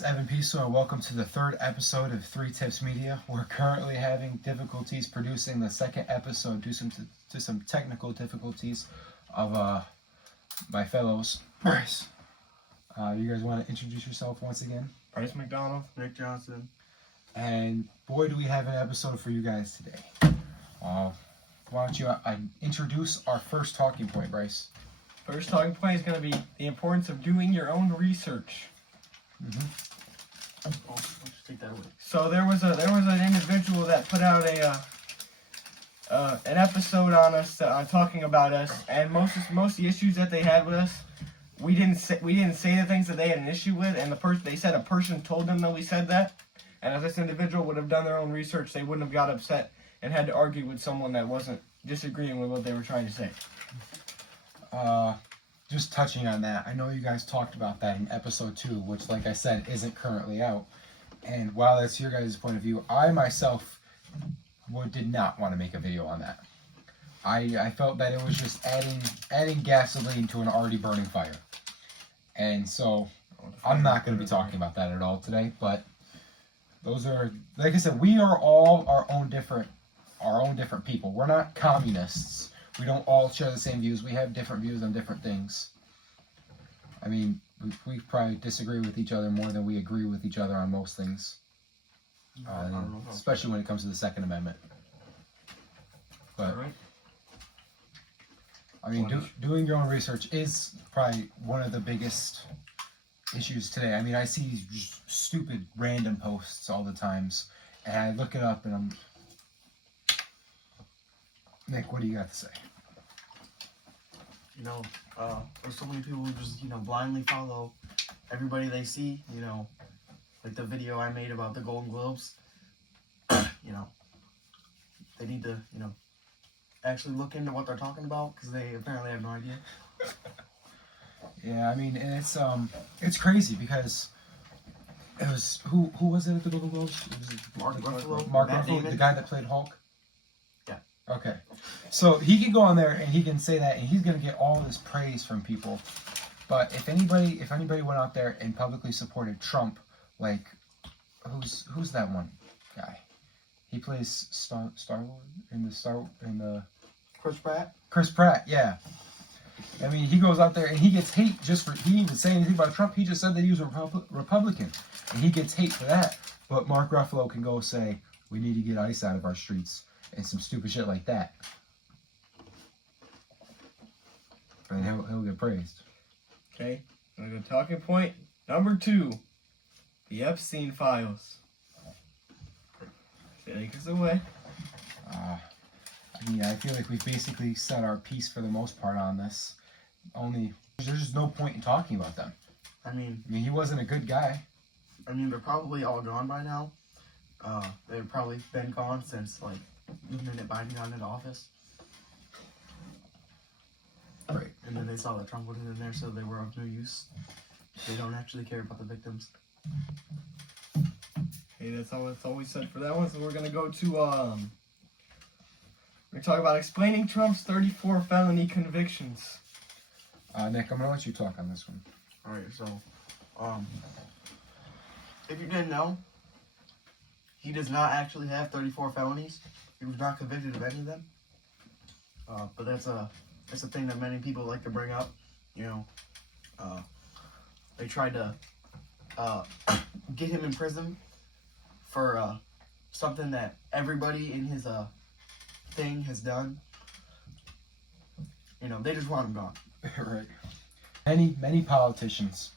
is Evan Piso, and welcome to the third episode of Three Tips Media. We're currently having difficulties producing the second episode due to some technical difficulties of my fellows. Bryce, you guys want to introduce yourself once again? Bryce McDonald, Nick Johnson. And boy, do we have an episode for you guys today. Why don't you introduce our first talking point, Bryce? First talking point is going to be the importance of doing your own research. Oh, why don't you take that away? So there was an individual that put out an episode on us talking about us, and most of the issues that they had with us, we didn't say the things that they had an issue with, and they said a person told them that we said that, and if this individual would have done their own research, they wouldn't have got upset and had to argue with someone that wasn't disagreeing with what they were trying to say. Just touching on that, I know you guys talked about that in episode 2, which, like I said, isn't currently out. And while that's your guys' point of view, I myself did not want to make a video on that. I felt that it was just adding gasoline to an already burning fire. And so I'm not going to be talking about that at all today. But those are, like I said, we are all our own different people. We're not communists. We don't all share the same views. We have different views on different things. I mean, we probably disagree with each other more than we agree with each other on most things. Especially when it comes to the Second Amendment. But, I mean, doing your own research is probably one of the biggest issues today. I mean, I see just stupid random posts all the times, and I look it up, and I'm... Nick, what do you got to say? You know, there's so many people who just, blindly follow everybody they see, like the video I made about the Golden Globes. They need to, actually look into what they're talking about, because they apparently have no idea. Yeah, I mean, and it's crazy, because it was, who was it at the Golden Globes? It was Mark Ruffalo. Mark Matt Ruffalo, Damon. the guy that played Hulk? Yeah. Okay. So he can go on there and he can say that, and he's going to get all this praise from people. But if anybody went out there and publicly supported Trump, like, who's that one guy? He plays Star-Lord in the Chris Pratt. Chris Pratt, yeah. I mean, he goes out there and he gets hate just for, he didn't even say anything about Trump. He just said that he was a Republican, and he gets hate for that. But Mark Ruffalo can go say, we need to get ICE out of our streets, and some stupid shit like that. And he'll get praised. Okay, I'm going to go talking point number 2, the Epstein files. Take us away. I mean, I feel like we've basically said our piece for the most part on this. Only, there's just no point in talking about them. I mean, he wasn't a good guy. they're probably all gone by now. They've probably been gone since, like, the minute Biden got into office. Right. And then they saw that Trump wasn't in there, so they were of no use. They don't actually care about the victims. Okay, that's all we said for that one. So we're gonna go to we're gonna talk about explaining Trump's 34 felony convictions. Nick, I'm gonna let you talk on this one. Alright, so, if you didn't know, he does not actually have 34 felonies. He was not convicted of any of them. But that's a thing that many people like to bring up. They tried to get him in prison for something that everybody in his thing has done. They just want him gone. Right. Many politicians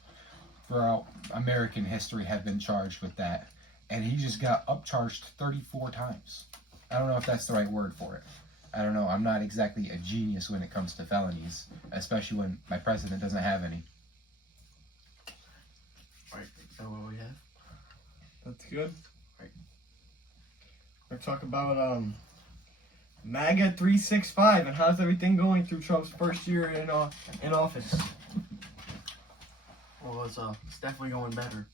throughout American history have been charged with that, and he just got upcharged 34 times. I don't know if that's the right word for it. I don't know. I'm not exactly a genius when it comes to felonies, especially when my president doesn't have any. Right, is that what we have? That's good. Right. We're talking about MAGA 365 and how's everything going through Trump's first year in office. Well, it's definitely going better.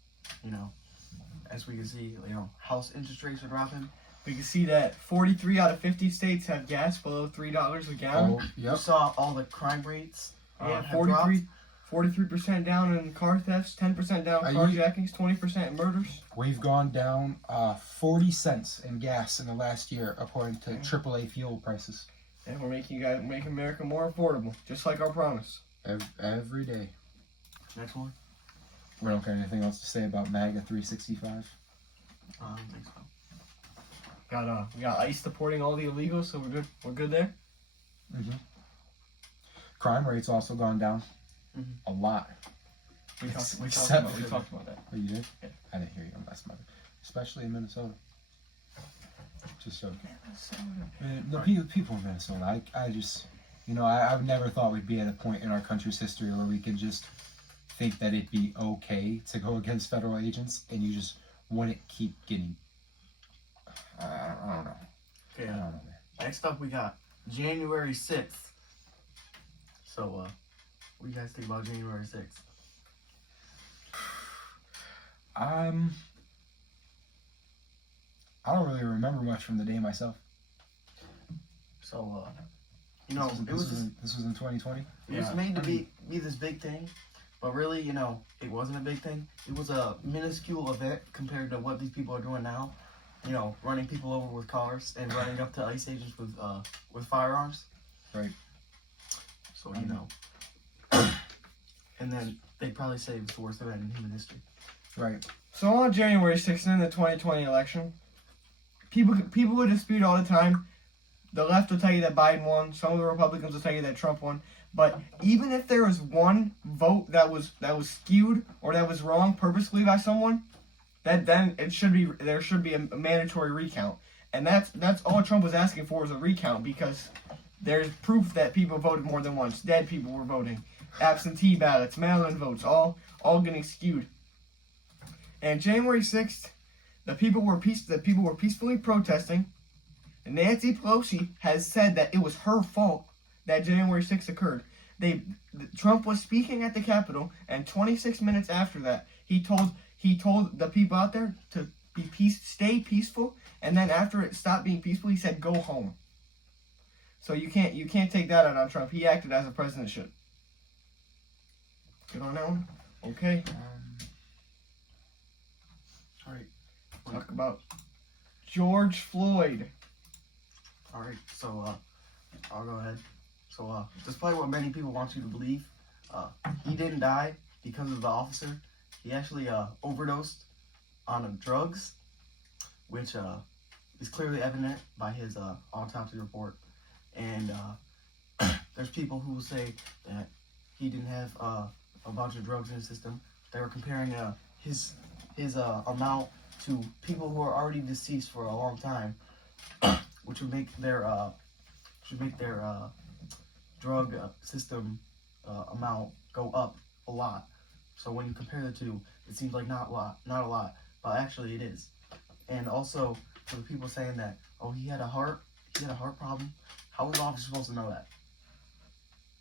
As we can see, house interest rates are dropping. We can see that 43 out of 50 states have gas below $3 a gallon. Oh, You yep. saw all the crime rates. Yeah, have dropped. 43% down in car thefts, 10% down Are you- carjackings, 20% in murders. We've gone down 40 cents in gas in the last year, according to AAA fuel prices. And we're make America more affordable, just like our promise. Every day. Next one. We don't got anything else to say about MAGA 365. I don't think so. We got ICE deporting all the illegals, so we're good. We're good there. Crime rate's also gone down a lot. We talked Except about that. Oh, you did? Yeah. I didn't hear you on last month. Especially in Minnesota. Just joking. The people in Minnesota, I just, I've never thought we'd be at a point in our country's history where we could just think that it'd be okay to go against federal agents and you just wouldn't keep getting, I don't know. Okay. I don't know, man. Next up, we got January 6th. So, what do you guys think about January 6th? I don't really remember much from the day myself. So, This was in 2020. It was made to be this big thing, but really, it wasn't a big thing. It was a minuscule event compared to what these people are doing now. Running people over with cars and running up to ICE agents with firearms. Right. So, and then they probably say it was the worst event in human history. Right. So on January 6th in the 2020 election, people would dispute all the time. The left will tell you that Biden won. Some of the Republicans will tell you that Trump won. But even if there was one vote that was skewed or that was wrong purposely by someone, then there should be a mandatory recount. And that's all Trump was asking for, is a recount, because there's proof that people voted more than once. Dead people were voting. Absentee ballots, mail-in votes, all getting skewed. And January 6th, the people were peacefully protesting. And Nancy Pelosi has said that it was her fault that January 6th occurred. Trump was speaking at the Capitol, and 26 minutes after that, he told the people out there to stay peaceful. And then after it stopped being peaceful, he said, "Go home." So you can't take that out on Trump. He acted as a president should. Good on that one. Okay. All right. Talk about George Floyd. All right. So, I'll go ahead. So, despite what many people want you to believe, he didn't die because of the officer. He actually overdosed on drugs, which is clearly evident by his autopsy report. And there's people who will say that he didn't have a bunch of drugs in his system. They were comparing his amount to people who are already deceased for a long time, which would make their drug system amount go up a lot. So when you compare the two, it seems like not a lot, but actually it is. And also for the people saying that, oh, he had a heart problem, how was the officer supposed to know that?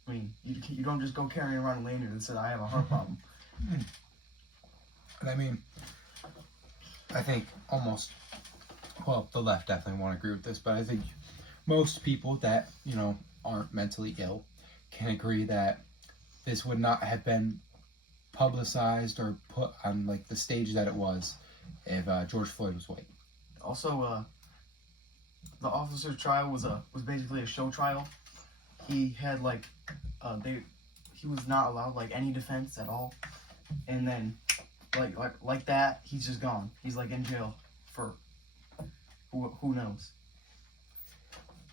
I mean, you don't just go carrying around a lanyard and say, "I have a heart problem." And I mean, I think the left definitely won't agree with this, but I think most people that, aren't mentally ill can agree that this would not have been publicized or put on the stage that it was if George Floyd was white. Also, the officer's trial was basically a show trial. He had he was not allowed any defense at all, and then like that, he's just gone. He's in jail for who knows.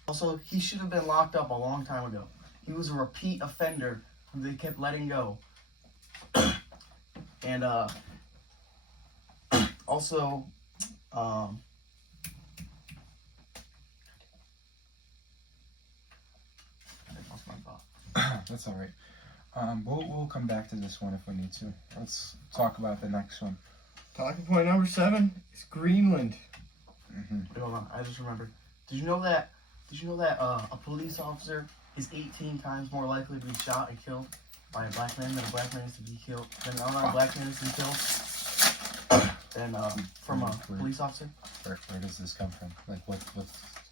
Also, he should have been locked up a long time ago. He was a repeat offender who they kept letting go. And also, I lost my thought. That's all right. We'll come back to this one if we need to. Let's talk about the next one. Talking point number 7 is Greenland. Wait, hold on, I just remembered. Did you know that a police officer is 18 times more likely to be shot and killed by a black man than a black man is to be killed than an unarmed black man is to be killed than from a police officer? Where does this come from? What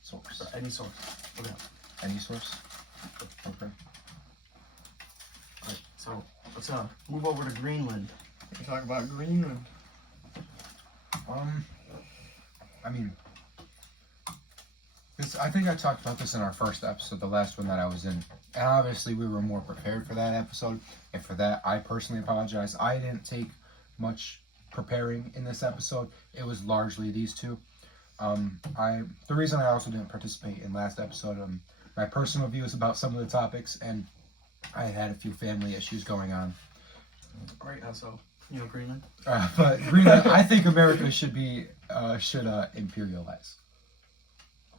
source? Any source. Look it up. Any source? Okay. Right, so let's move over to Greenland. We talk about Greenland. I mean, I think I talked about this in our first episode, the last one that I was in. And obviously we were more prepared for that episode. And for that, I personally apologize. I didn't take much preparing in this episode. It was largely these two. The reason I also didn't participate in last episode, my personal views about some of the topics, and I had a few family issues going on. Right, so, Greenland. But Greenland, I think America should imperialize.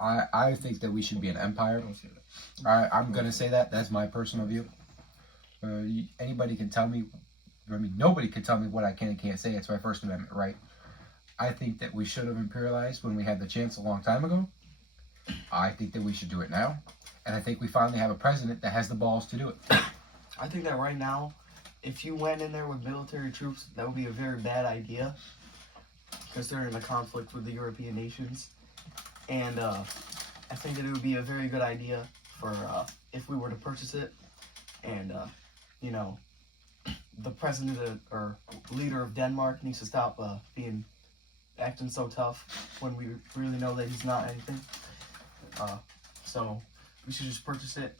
I think that we should be an empire. I'm gonna say that. That's my personal view. Anybody can tell me. I mean, nobody can tell me what I can and can't say. It's my First Amendment right. I think that we should have imperialized when we had the chance a long time ago. I think that we should do it now. And I think we finally have a president that has the balls to do it. I think that right now, if you went in there with military troops, that would be a very bad idea. Because they're in a conflict with the European nations. And I think that it would be a very good idea for if we were to purchase it. And, the president or leader of Denmark needs to stop acting so tough when we really know that he's not anything. So we should just purchase it,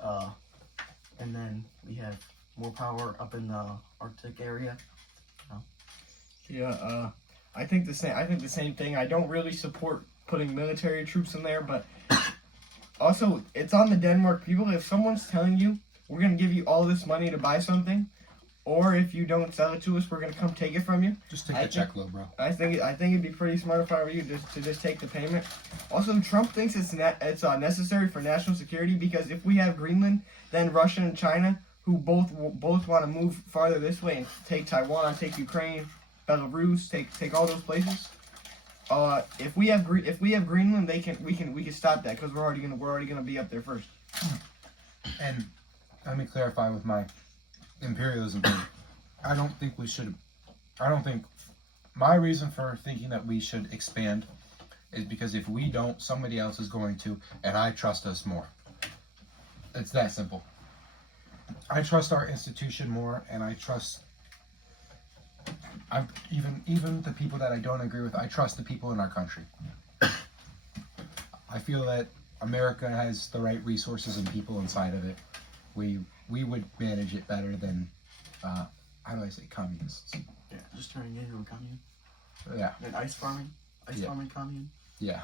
and then we have more power up in the Arctic area. Yeah, I think the same thing. I don't really support putting military troops in there, but also it's on the Denmark people. If someone's telling you we're gonna give you all this money to buy something, or if you don't sell it to us, we're gonna come take it from you. Just take the check, little bro. I think it'd be pretty smart if I were you to just take the payment. Also, Trump thinks it's necessary for national security because if we have Greenland, then Russia and China, who both want to move farther this way and take Taiwan, take Ukraine, Belarus, take all those places. If we have Greenland, we can stop that because we're already gonna be up there first. And let me clarify with my imperialism thing. I don't think my reason for thinking that we should expand is because if we don't, somebody else is going to, and I trust us more. It's that simple. I trust our institution more, and I trust even the people that I don't agree with. I trust the people in our country. I feel that America has the right resources and people inside of it. We would manage it better than, how do I say, communists? Yeah, just turning into a commune. Yeah. And ice farming commune. Yeah.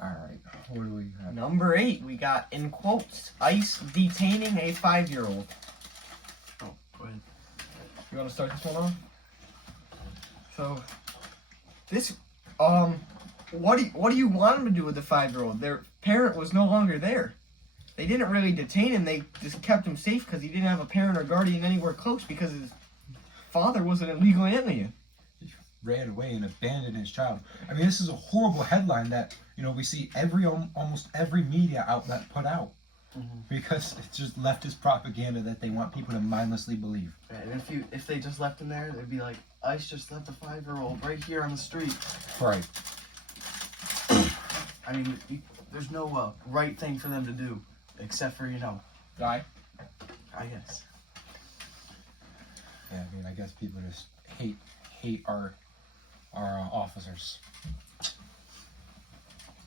All right. What do we have? Number 8, we got in quotes ICE detaining a 5-year-old. Oh, go ahead. You want to start this one off? So, this what do you want them to do with the 5-year-old? Their parent was no longer there. They didn't really detain him. They just kept him safe because he didn't have a parent or guardian anywhere close because his father was an illegal alien. He ran away and abandoned his child. I mean, this is a horrible headline that, we see almost every media outlet put out. Mm-hmm. Because it's just leftist propaganda that they want people to mindlessly believe. Yeah, and if they just left him there, they'd be like, ICE just left a 5-year-old right here on the street. Right. I mean, there's no right thing for them to do. Except for, Die. I guess. Yeah, I mean, I guess people just hate our officers.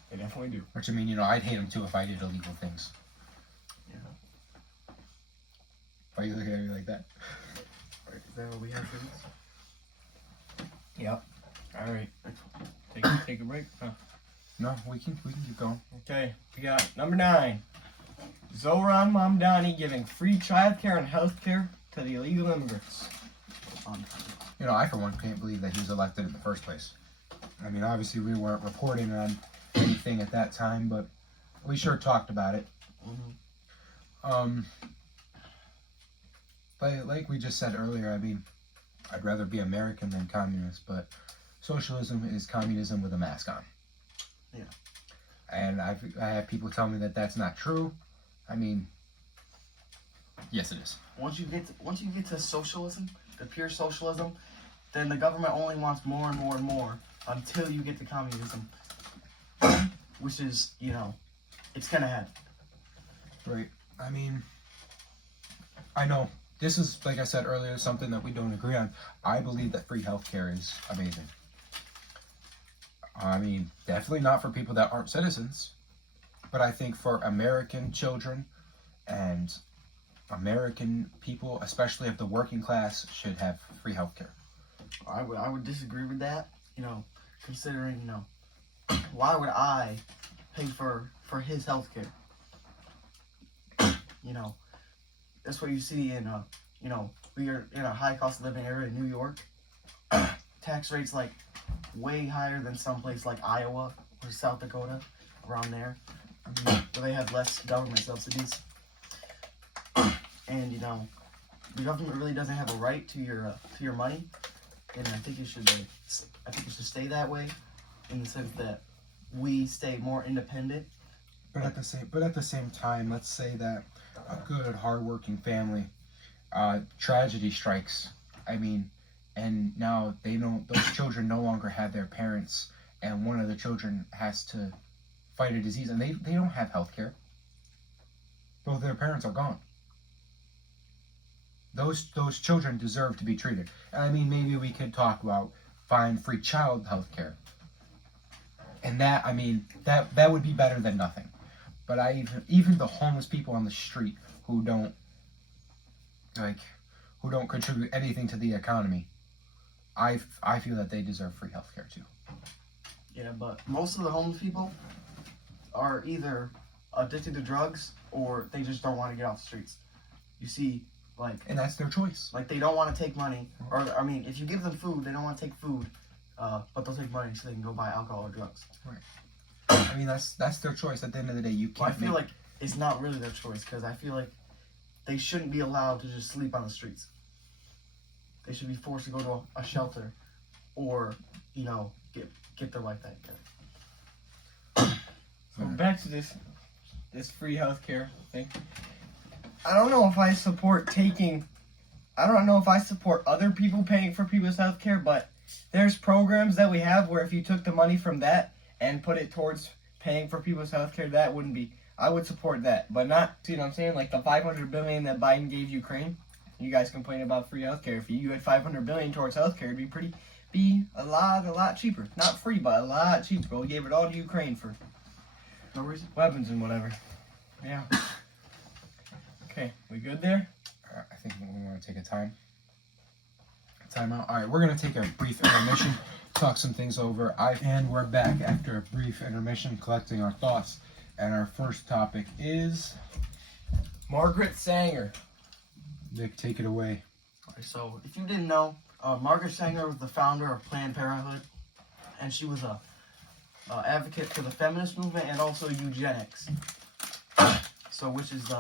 They definitely do. Which, I mean, I'd hate them too if I did illegal things. Yeah. Why are you looking at me like that? Alright, is that what we have for this? Yep. All right. Take a break. Huh. No, we can keep going. Okay. We got number 9. Zoran Mamdani giving free childcare and healthcare to the illegal immigrants. I for one can't believe that he was elected in the first place. I mean, obviously we weren't reporting on anything at that time, but we sure talked about it. Mm-hmm. Like we just said earlier, I mean, I'd rather be American than communist, but socialism is communism with a mask on. Yeah. And I have people tell me that that's not true. I mean, yes, it is. Once you get to socialism, the pure socialism, then the government only wants more and more and more until you get to communism, which is, it's gonna happen. Right. I mean, I know this is, like I said earlier, something that we don't agree on. I believe that free healthcare is amazing. I mean, definitely not for people that aren't citizens, but I think for American children and American people, especially of the working class, should have free healthcare. I would disagree with that. You know, considering, you know, why would I pay for his health care? You know, that's what you see in, you know, we are in a high cost of living area in New York. Tax rates like way higher than some place like Iowa or South Dakota, around there, where they have less government subsidies. And, you know, the government really doesn't have a right to your money, and I think it should stay that way, in the sense that we stay more independent. But at the same time, let's say that a good, hardworking family, tragedy strikes. I mean, and now those children no longer have their parents, and one of the children has to fight a disease, and they don't have health care. Both their parents are gone. Those children deserve to be treated. And I mean, maybe we could talk about free child health care. And that, I mean, that would be better than nothing. But even the homeless people on the street who don't contribute anything to the economy, I feel that they deserve free health care too. Yeah, but most of the homeless people are either addicted to drugs or they just don't want to get off the streets. You see, and that's their choice. Like, they don't want to take money, or I mean, if you give them food, they don't want to take food, but they'll take money so they can go buy alcohol or drugs. Right. I mean, that's their choice. At the end of the day, you can't. Well, I feel like it's not really their choice, because I feel like they shouldn't be allowed to just sleep on the streets. They should be forced to go to a shelter, or, you know, get their life back together. So back to this free healthcare thing. I don't know if I support other people paying for people's healthcare, but there's programs that we have where if you took the money from that and put it towards paying for people's healthcare, I would support that, but not, you know what I'm saying, like the $500 billion that Biden gave Ukraine. You guys complain about free healthcare. If you had $500 billion towards healthcare, it'd be a lot cheaper. Not free, but a lot cheaper. But we gave it all to Ukraine for No reason. weapons and whatever. Yeah. Okay, we good there? I think we want to take a time out. All right, we're going to take a brief intermission, talk some things over. And we're back after a brief intermission, collecting our thoughts. And our first topic is Margaret Sanger. Nick, take it away. Okay, so if you didn't know, Margaret Sanger was the founder of Planned Parenthood, and she was a advocate for the feminist movement and also eugenics. So, which is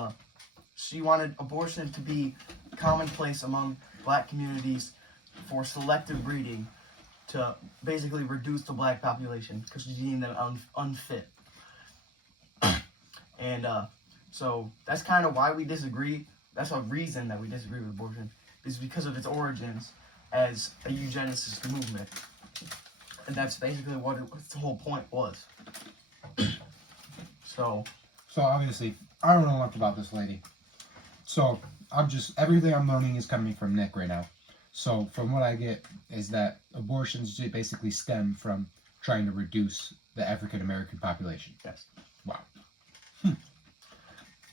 she wanted abortion to be commonplace among black communities for selective breeding to basically reduce the black population because she deemed them unfit. And so that's kind of why we disagree. That's a reason that we disagree with abortion, is because of its origins as a eugenicist movement. And that's basically what the whole point was. So obviously, I don't know much about this lady. So everything I'm learning is coming from Nick right now. So from what I get is that abortions basically stem from trying to reduce the African American population. yes. Wow.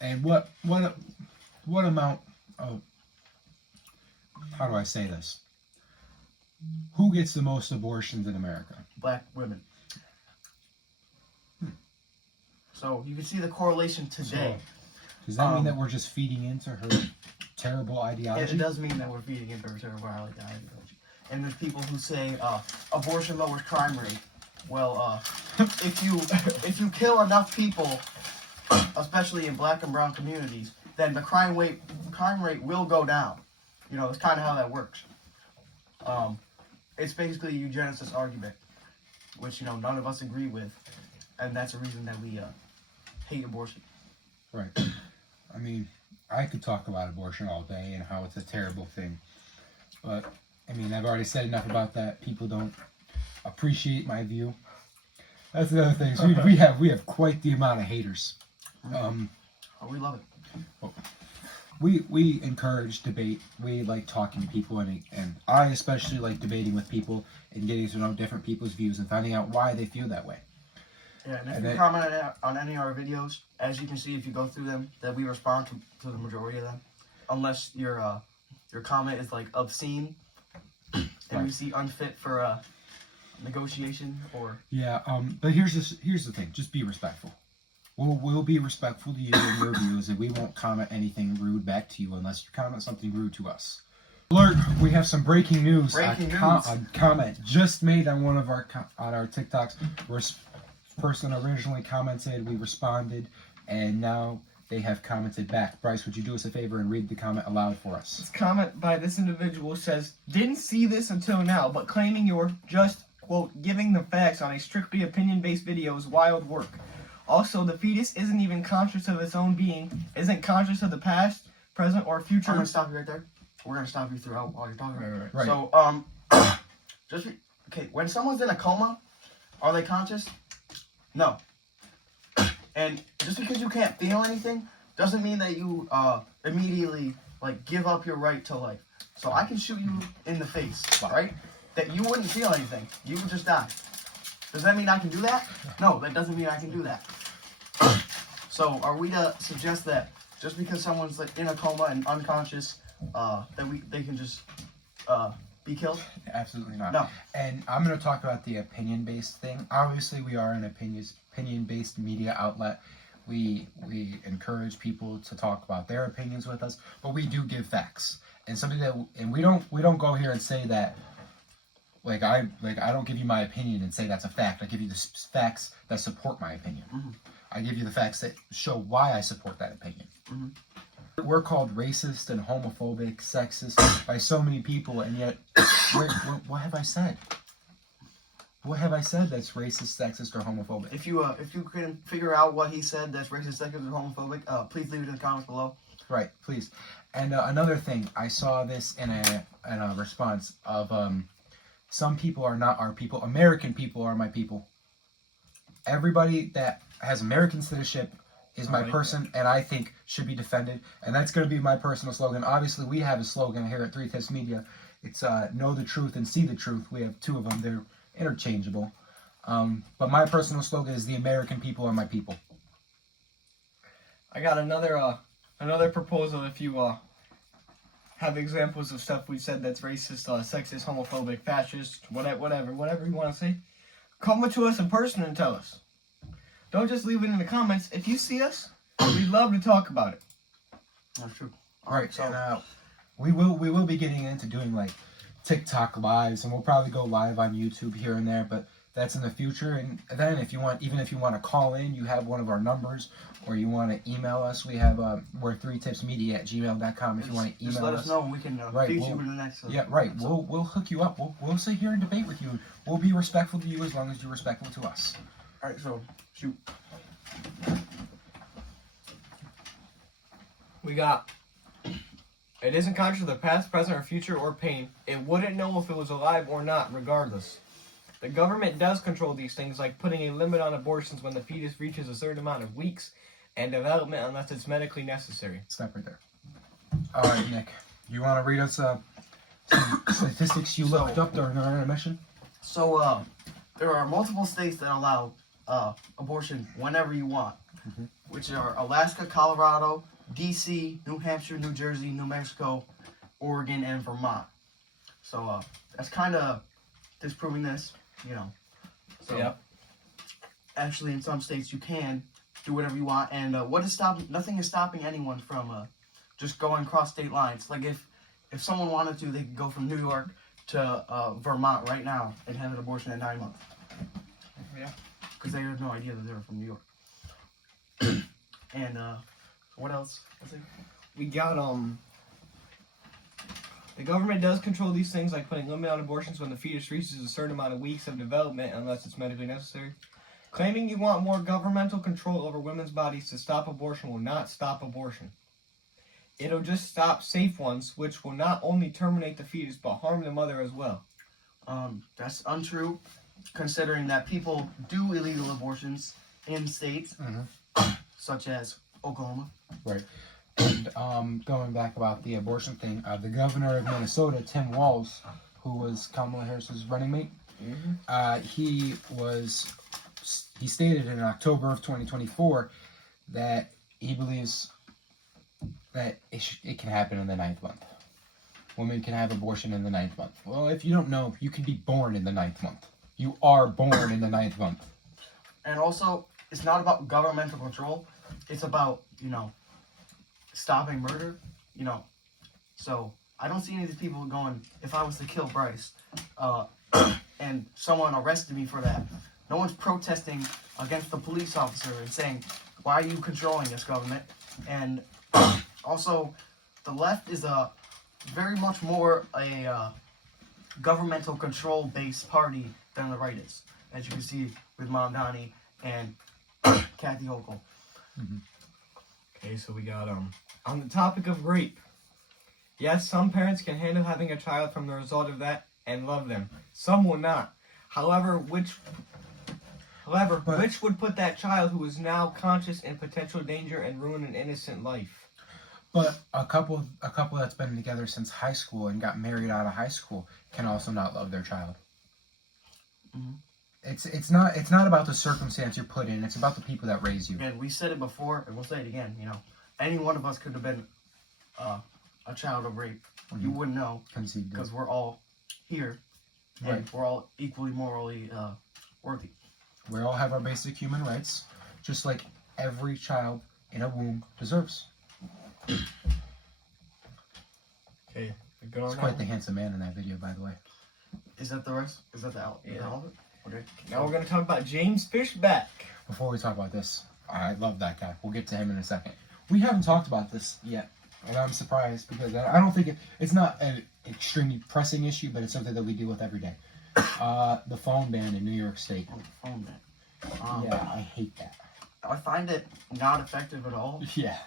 And what amount of, how do I say this? Who gets the most abortions in America? Black women. So you can see the correlation today. Does that mean that we're just feeding into her terrible ideology? It does mean that we're feeding into her terrible ideology. And there's people who say abortion lowers crime rate. Well, if you kill enough people, especially in black and brown communities, then the crime rate will go down. You know, it's kind of how that works. It's basically a eugenicist argument, which, you know, none of us agree with, and that's the reason that we hate abortion. Right. I mean, I could talk about abortion all day and how it's a terrible thing, but I mean, I've already said enough about that. People don't appreciate my view. That's another thing. So we have quite the amount of haters. We love it. we encourage debate. We like talking to people, and I especially like debating with people and getting to know different people's views and finding out why they feel that way. Yeah, and if And you then- comment on any of our videos, as you can see if you go through them, that we respond to the majority of them, unless your comment is like obscene and we Right. see unfit for negotiation or Yeah, but here's the thing. Just be respectful. We'll be respectful to you and your views, and we won't comment anything rude back to you unless you comment something rude to us. Alert! We have some breaking news. Breaking a news. A comment just made on one of our on our TikToks. Where person originally commented, we responded, and now they have commented back. Bryce, would you do us a favor and read the comment aloud for us? This comment by this individual says, "Didn't see this until now, but claiming you're just, quote, giving the facts on a strictly opinion-based video is wild work. Also, the fetus isn't even conscious of its own being, isn't conscious of the past, present, or future." I'm gonna stop you right there. We're gonna stop you throughout while you're talking. Right. So okay, when someone's in a coma, are they conscious? No. And just because you can't feel anything doesn't mean that you immediately like give up your right to life. So I can shoot you in the face, right? That you wouldn't feel anything. You would just die. Does that mean I can do that? No, that doesn't mean I can do that. So are we to suggest that just because someone's like in a coma and unconscious, they can just be killed? Absolutely not. No. And I'm going to talk about the opinion-based thing. Obviously, we are an opinion-based media outlet. We encourage people to talk about their opinions with us, but we do give facts. And we don't go here and say that I don't give you my opinion and say that's a fact. I give you the facts that support my opinion. Mm-hmm. I give you the facts that show why I support that opinion. Mm-hmm. We're called racist and homophobic, sexist by so many people, and yet, what have I said? What have I said that's racist, sexist, or homophobic? If you can figure out what he said that's racist, sexist, or homophobic, please leave it in the comments below. Right, please. And another thing, I saw this in a response of some people are not our people. American people are my people. Everybody that has American citizenship is my person, and I think should be defended. And that's going to be my personal slogan. Obviously, we have a slogan here at 3 Tips Media. It's know the truth and see the truth. We have two of them. They're interchangeable. But my personal slogan is the American people are my people. I got another proposal. If you have examples of stuff we said that's racist, sexist, homophobic, fascist, whatever you want to say, come to us in person and tell us. Don't just leave it in the comments. If you see us, we'd love to talk about it. That's true. All right, so and we will be getting into doing like TikTok lives, and we'll probably go live on YouTube here and there, but that's in the future. And then if you want to call in, you have one of our numbers, or you want to email us, we have we're 3tipsmedia@gmail.com. If you want to email just let us know and we can Right, feature well, you in the next. Yeah, right. We'll hook you up. We'll sit here and debate with you. We'll be respectful to you as long as you're respectful to us. All right, so shoot. We got, it isn't conscious of the past, present, or future, or pain. It wouldn't know if it was alive or not, regardless. The government does control these things, like putting a limit on abortions when the fetus reaches a certain amount of weeks, and development unless it's medically necessary. Stop right there. All right, Nick. You want to read us some statistics you looked up during our intermission? So there are multiple states that allow abortion whenever you want, which are Alaska, Colorado, D.C., New Hampshire, New Jersey, New Mexico, Oregon, and Vermont. So that's kind of disproving this, you know. So Yep. actually, in some states, you can do whatever you want, and nothing is stopping anyone from just going across state lines. Like if someone wanted to, they could go from New York to Vermont right now and have an abortion at 9 months. Yeah. Because they had no idea that they were from New York. And what else? We got, the government does control these things, like putting limit on abortions when the fetus reaches a certain amount of weeks of development, unless it's medically necessary. Claiming you want more governmental control over women's bodies to stop abortion will not stop abortion. It'll just stop safe ones, which will not only terminate the fetus, but harm the mother as well. That's untrue, considering that people do illegal abortions in states such as Oklahoma. Right. And going back about the abortion thing, the governor of Minnesota, Tim Walz, who was Kamala Harris's running mate, he stated in October of 2024 that he believes that it can happen in the 9th month. Women can have abortion in the 9th month. Well, if you don't know, you can be born in the 9th month. You are born in the 9th month. And also, it's not about governmental control. It's about, stopping murder, So, I don't see any of these people going, if I was to kill Bryce, and someone arrested me for that, no one's protesting against the police officer and saying, why are you controlling us, government? And also, the left is very much more a governmental control-based party than the right is, as you can see with Mamdani and Kathy Hochul. Okay, so we got on the topic of rape. Yes, some parents can handle having a child from the result of that and love them. Some will not. However, which would put that child who is now conscious in potential danger and ruin an innocent life? But a couple that's been together since high school and got married out of high school can also not love their child. Mm-hmm. It's not about the circumstance you're put in. It's about the people that raise you. Again, we said it before, and we'll say it again. Any one of us could have been a child of rape. Mm-hmm. You wouldn't know Conceived. because we're all here, and Right. we're all equally morally worthy. We all have our basic human rights, just like every child in a womb deserves. Okay, go on He's now. quite the handsome man in that video, by the way. Is that the rest? Is that the out? Yeah. All of it? Okay. Now we're going to talk about James Fishback. Before we talk about this, I love that guy. We'll get to him in a second. We haven't talked about this yet, and I'm surprised because I don't think it's not an extremely pressing issue, but it's something that we deal with every day. The phone ban in New York State. Phone ban. Yeah, I hate that. I find it not effective at all. Yeah.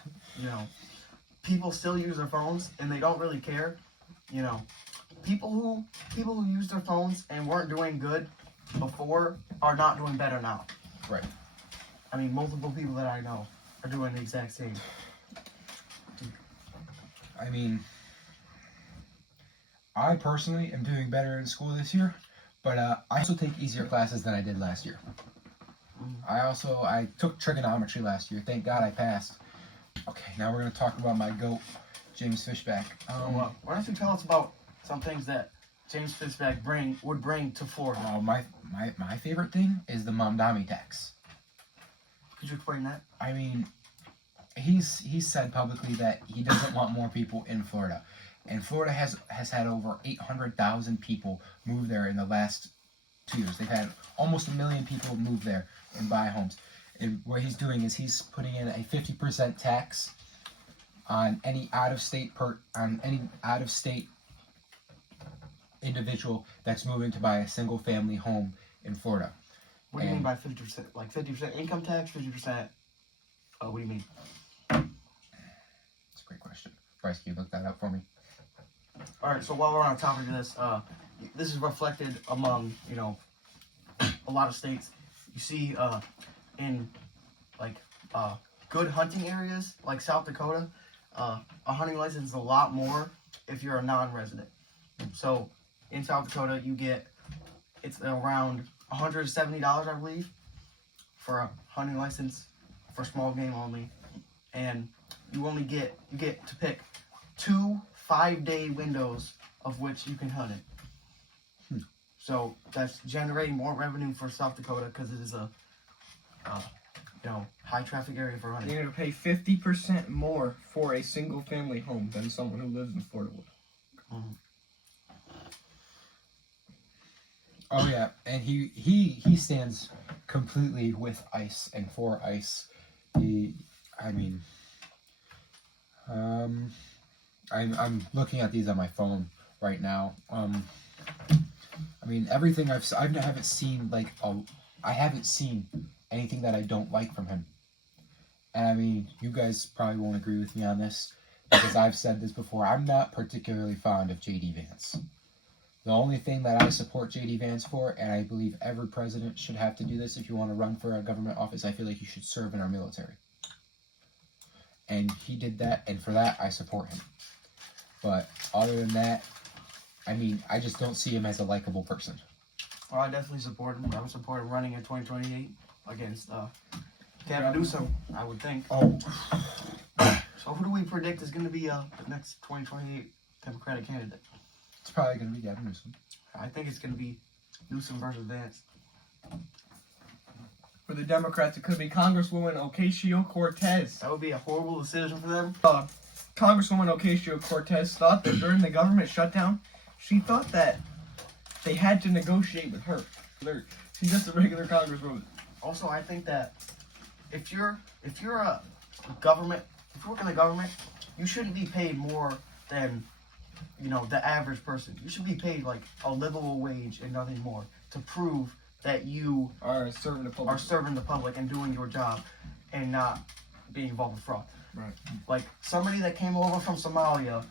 People still use their phones and they don't really care. People who use their phones and weren't doing good before are not doing better now. Right. I mean, multiple people that I know are doing the exact same. I mean, I personally am doing better in school this year, but I also take easier classes than I did last year. I took trigonometry last year. Thank God I passed. Okay, now we're going to talk about my GOAT, James Fishback. Why don't you tell us about some things that James Fishback would bring to Florida? My favorite thing is the Mamdani tax. Could you explain that? I mean, he's said publicly that he doesn't want more people in Florida. And Florida has had over 800,000 people move there in the last 2 years. They've had almost 1 million people move there and buy homes. And what he's doing is he's putting in a 50% tax on any out-of-state individual that's moving to buy a single-family home in Florida. What do you mean by 50%? Like 50% income tax, 50%? What do you mean? That's a great question. Bryce, can you look that up for me? All right. So while we're on the topic of this is reflected among a lot of states. You see, in good hunting areas like South Dakota, a hunting license is a lot more if you're a non-resident. So in South Dakota, it's around $170, I believe, for a hunting license for small game only, and you get to pick 2 5-day windows of which you can hunt it. So that's generating more revenue for South Dakota because it is a high traffic area for hunting. You're going to pay 50% more for a single family home than someone who lives in Florida would. Mm-hmm. Oh yeah, and he stands completely with ICE and for ICE. I'm looking at these on my phone right now. Everything I haven't seen I haven't seen anything that I don't like from him. And you guys probably won't agree with me on this because I've said this before. I'm not particularly fond of J.D. Vance. The only thing that I support J.D. Vance for, and I believe every president should have to do this if you want to run for a government office, I feel like you should serve in our military. and he did that, and for that I support him. But other than that, I mean, I just don't see him as a likable person. Well, I definitely support him. I would support him running in 2028 against Gavin Newsom, I would think. Oh, So who do we predict is going to be the next 2028 Democratic candidate? it's probably gonna be Gavin Newsom. I think it's going to be Newsom versus Vance. For the Democrats, it could be Congresswoman Ocasio-Cortez. That would be a horrible decision for them. Congresswoman Ocasio-Cortez thought that during the government shutdown, she thought that they had to negotiate with her. She's just a regular congresswoman. Also, I think that if you're a government, if you work in the government, you shouldn't be paid more than, you know, the average person. You should be paid like a livable wage and nothing more to prove that you Are serving the public. are serving the public and doing your job and not being involved with fraud. Right. Like somebody that came over from Somalia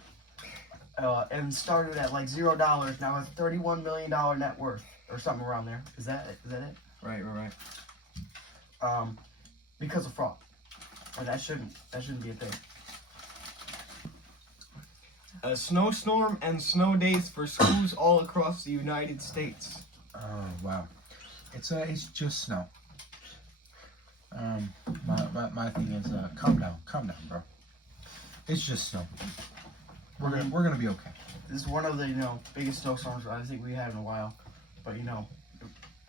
and started at like $0 now has $31 million net worth or something around there. Is that it? Right. Because of fraud. And that shouldn't be a thing. A snowstorm and snow days for schools all across the United States. Oh wow, it's just snow. My thing is calm down, bro. It's just snow. We're gonna be okay. This is one of the biggest snowstorms I think we had in a while. But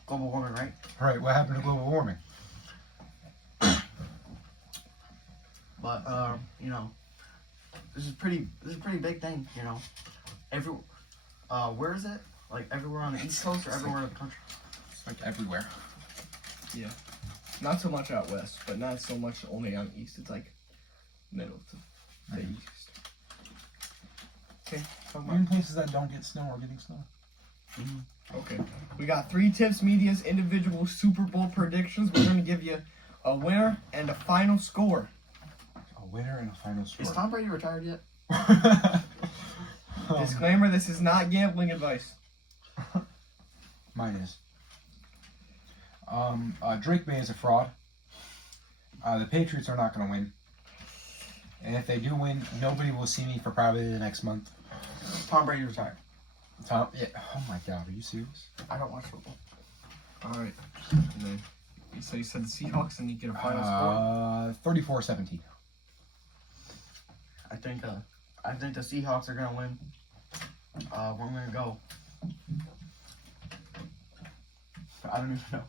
global warming, right? All right, what happened to global warming? But this is a pretty big thing. Where is it? Like everywhere on the East Coast or everywhere in the country? It's like everywhere. Not so much out west, but not so much only on the east. It's like middle to the Mhm. east. Okay. You're in places that don't get snow or getting snow. Okay. We got 3 Tips Media's individual Super Bowl predictions. We're going to give you a winner and a final score. A winner and a final score. Is Tom Brady retired yet? Disclaimer, this is not gambling advice. Mine is. Drake May is a fraud. The Patriots are not going to win. And if they do win, nobody will see me for probably the next month. Tom Brady retired. Tom, yeah. Oh my God, are you serious? I don't watch football. All right. And then, so you said the Seahawks, and you get a final score? 34-17. I think the Seahawks are gonna win. We're gonna go. I don't even know.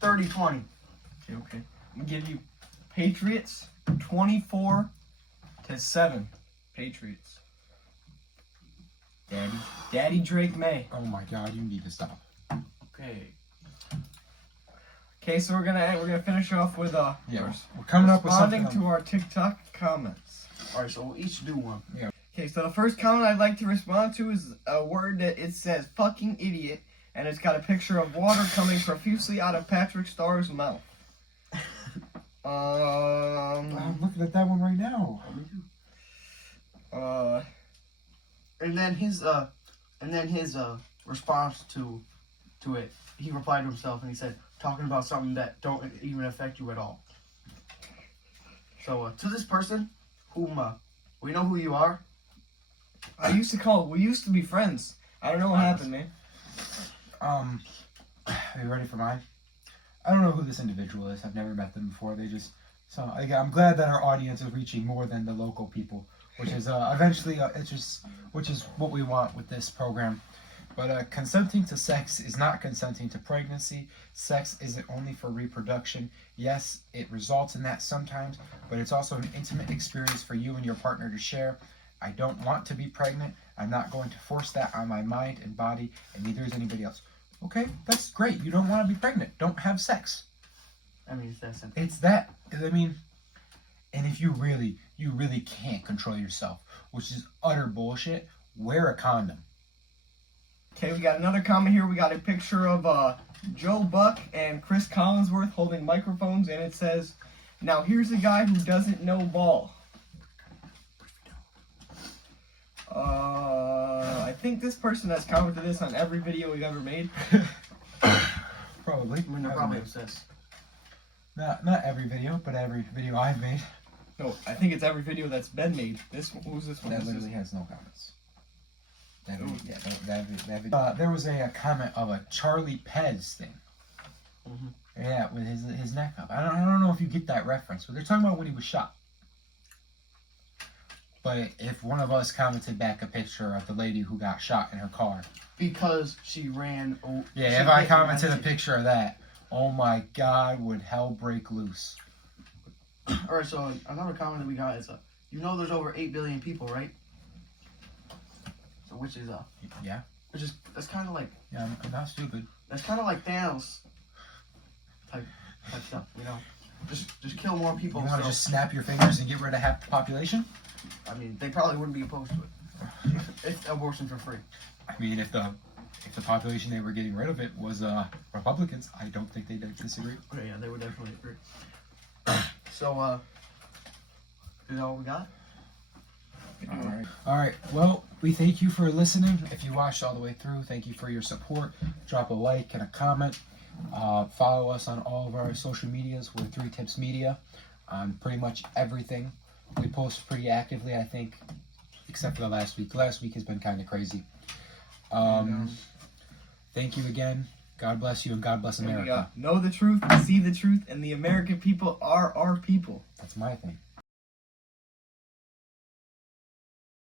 30-20. Okay. I'm going to give you Patriots 24-7. Patriots. Daddy Drake May. Oh my God, you need to stop. Okay, so we're gonna finish off with Yeah, we're coming up with responding something. to our TikTok comments. All right, so we'll each do one. Okay, so the first comment I'd like to respond to is a word that it says "fucking idiot," and it's got a picture of water coming profusely out of Patrick Starr's mouth. I'm looking at that one right now. And then his response to it, he replied to himself and he said, talking about something that don't even affect you at all. So to this person, whom we know who you are. we used to be friends. I don't know what happened, man. Are you ready for mine? I don't know who this individual is. I've never met them before. I'm glad that our audience is reaching more than the local people, which is eventually which is what we want with this program. But consenting to sex is not consenting to pregnancy. Sex isn't only for reproduction. Yes, it results in that sometimes, but it's also an intimate experience for you and your partner to share. I don't want to be pregnant. I'm not going to force that on my mind and body, and neither is anybody else. Okay, that's great. You don't want to be pregnant. Don't have sex. I mean, it's that simple. It's that. I mean, and if you really can't control yourself, which is utter bullshit, wear a condom. Okay, we got another comment here. We got a picture of Joe Buck and Chris Collinsworth holding microphones, and it says, "Now here's a guy who doesn't know ball." I think this person has commented this on every video we've ever made. Probably. I mean, they're probably obsessed. Not every video, but every video I've made. No, I think it's every video that's been made. This one, who's this one? That This is- literally has no comments. There was a comment of a Charlie Pez thing. Mhm. Yeah, with his neck up. I don't know if you get that reference, but they're talking about when he was shot. But if one of us commented back a picture of the lady who got shot in her car, Because she ran. yeah, she if I hit commented a humanity. picture of that, oh my God, would hell break loose? All right, so another comment that we got is, there's over 8 billion people, right? So which is Yeah, that's kind of like yeah, I'm not stupid. that's kind of like Thanos type stuff, Just kill more people. You want to so- just snap your fingers and get rid of half the population? I mean, they probably wouldn't be opposed to it. It's abortion for free. I mean, if the population they were getting rid of it was Republicans, I don't think they'd disagree. Okay, yeah, they would definitely agree. So, is that all we got? All right. Well, we thank you for listening. If you watched all the way through, thank you for your support. Drop a like and a comment. Follow us on all of our social medias. We're 3 Tips Media on pretty much everything. We post pretty actively, I think, except for the last week. Last week has been kind of crazy. Thank you again. God bless you and God bless And we America. got know the truth, see the truth, and the American people are our people. That's my thing.